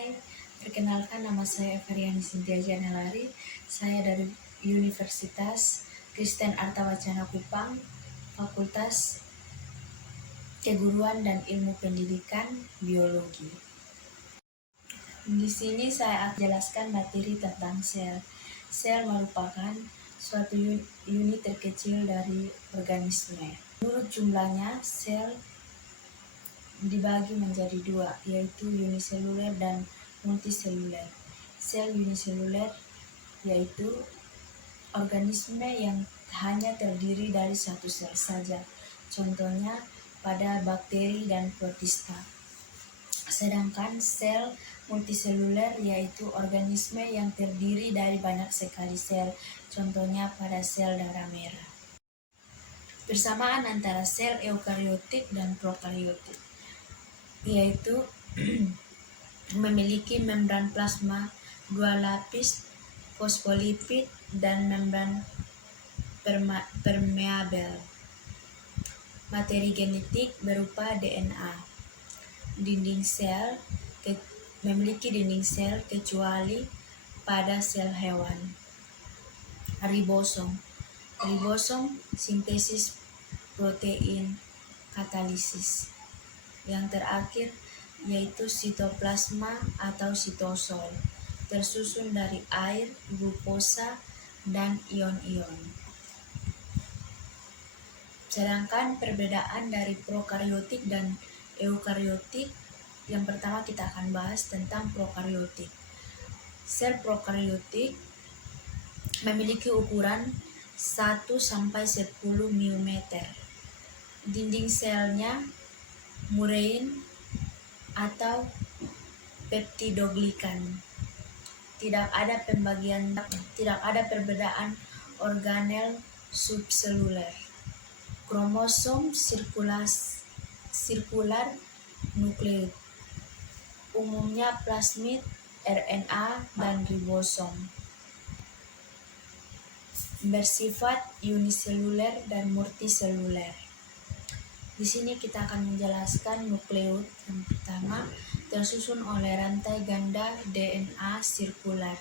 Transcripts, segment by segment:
Hai, perkenalkan nama saya Evariani Cynthia Janelari. Saya dari Universitas Kristen Artawacana Kupang, Fakultas Keguruan dan Ilmu Pendidikan Biologi. Di sini saya akan jelaskan materi tentang sel. Sel merupakan suatu unit terkecil dari organisme. Menurut jumlahnya, sel dibagi menjadi dua, yaitu uniseluler dan multiseluler. Sel uniseluler yaitu organisme yang hanya terdiri dari satu sel saja, contohnya pada bakteri dan protista. Sedangkan sel multiseluler yaitu organisme yang terdiri dari banyak sekali sel, contohnya pada sel darah merah. Persamaan antara sel eukariotik dan prokariotik yaitu memiliki membran plasma dua lapis, fosfolipid, dan membran permeabel. Materi genetik berupa DNA. Dinding sel memiliki dinding sel kecuali pada sel hewan. Ribosom. Ribosom sintesis protein katalisis. Yang terakhir yaitu sitoplasma atau sitosol, tersusun dari air, glukosa, dan ion-ion. Sedangkan perbedaan dari prokariotik dan eukariotik, yang pertama kita akan bahas tentang prokariotik. Sel prokariotik memiliki ukuran 1-10 mm. Dinding selnya murein atau peptidoglikan. Tidak ada perbedaan organel subseluler. Kromosom sirkular nukleus. Umumnya plasmid, RNA, dan ribosom. Bersifat uniseluler dan multiseluler. Di sini kita akan menjelaskan nukleus. Yang pertama, tersusun oleh rantai ganda DNA sirkular.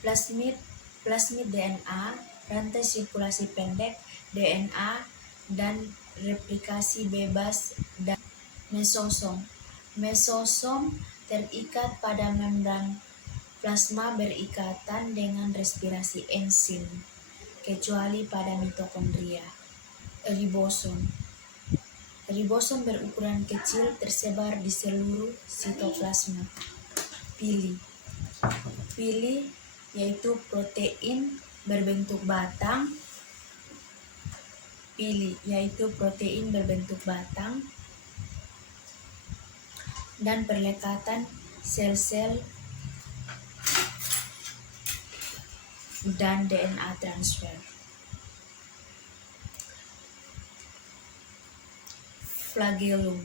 Plasmid DNA, rantai sirkulasi pendek DNA, dan replikasi bebas, dan mesosom. Mesosom terikat pada membran plasma berikatan dengan respirasi enzim, kecuali pada mitokondria. Ribosom berukuran kecil tersebar di seluruh sitoplasma. Pili yaitu protein berbentuk batang. Dan perlekatan sel-sel dan DNA transfer. Flagellum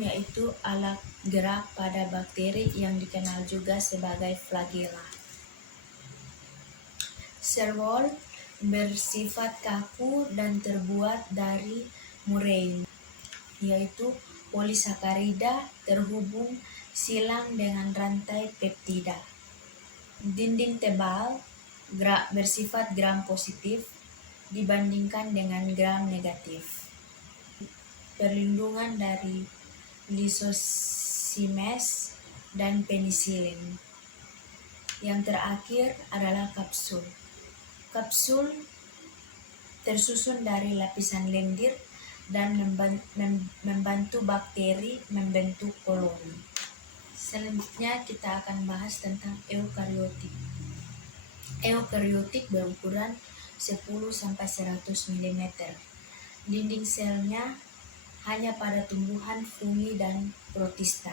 yaitu alat gerak pada bakteri yang dikenal juga sebagai flagella. Sel wall bersifat kaku dan terbuat dari murein, yaitu polisakarida terhubung silang dengan rantai peptida. Dinding tebal bersifat gram positif dibandingkan dengan gram negatif. Perlindungan dari lisosimes dan penisilin. Yang terakhir adalah kapsul. Kapsul tersusun dari lapisan lendir dan membantu bakteri membentuk koloni. Selanjutnya kita akan bahas tentang eukariotik. Eukariotik berukuran 10-100 mm. Dinding selnya hanya pada tumbuhan, fungi, dan protista.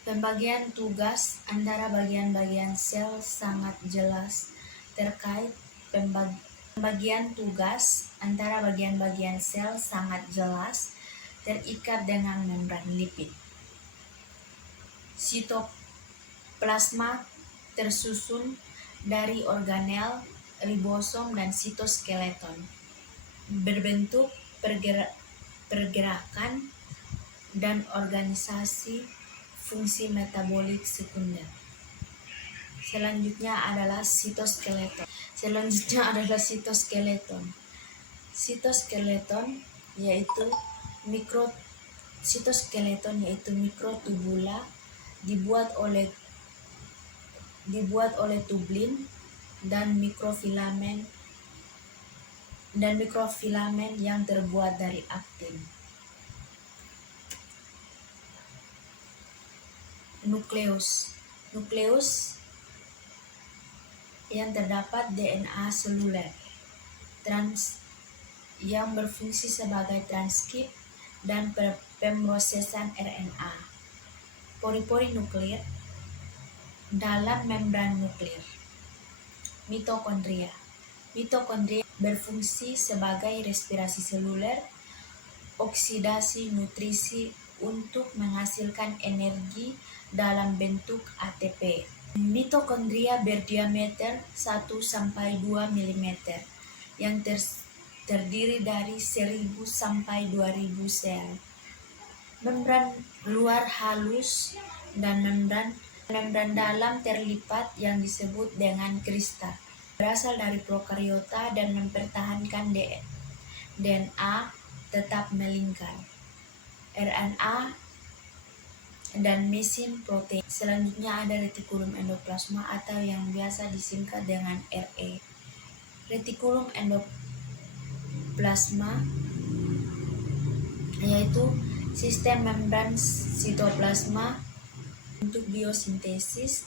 Pembagian tugas antara bagian-bagian sel sangat jelas. Terkait pembagian tugas antara bagian-bagian sel sangat jelas terikat dengan membran lipid. Sitoplasma tersusun dari organel, ribosom, dan sitoskeleton. Berbentuk pergerakan dan organisasi fungsi metabolik sekunder. Selanjutnya adalah sitoskeleton. Sitoskeleton yaitu mikrotubula dibuat oleh tublin dan mikrofilamen yang terbuat dari aktin. Nukleus yang terdapat DNA seluler yang berfungsi sebagai transkrip dan pemrosesan RNA. Pori-pori nuklir dalam membran nuklir. Mitokondria berfungsi sebagai respirasi seluler, oksidasi nutrisi untuk menghasilkan energi dalam bentuk ATP. Mitokondria berdiameter 1-2 mm yang terdiri dari 1000 sampai 2000 sel. Membran luar halus dan membran dalam terlipat yang disebut dengan kristal. Berasal dari prokariota dan mempertahankan DNA tetap melingkar. RNA dan mesin protein. Selanjutnya ada retikulum endoplasma atau yang biasa disingkat dengan RE. Retikulum endoplasma yaitu sistem membran sitoplasma untuk biosintesis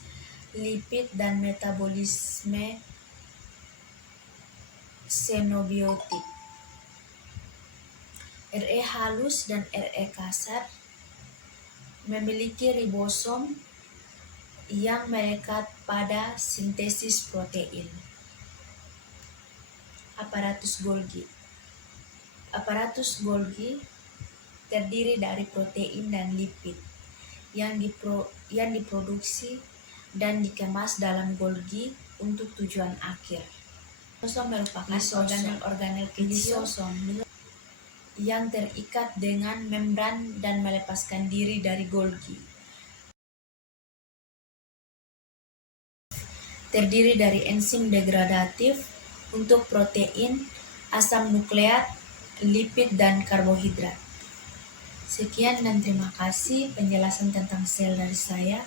lipid dan metabolisme xenobiotik. RE halus dan RE kasar memiliki ribosom yang melekat pada sintesis protein. Aparatus Golgi terdiri dari protein dan lipid yang diproduksi dan dikemas dalam Golgi untuk tujuan akhir. Lisosom merupakan organel kecil yang terikat dengan membran dan melepaskan diri dari Golgi. Terdiri dari enzim degradatif untuk protein, asam nukleat, lipid, dan karbohidrat. Sekian dan terima kasih penjelasan tentang sel dari saya.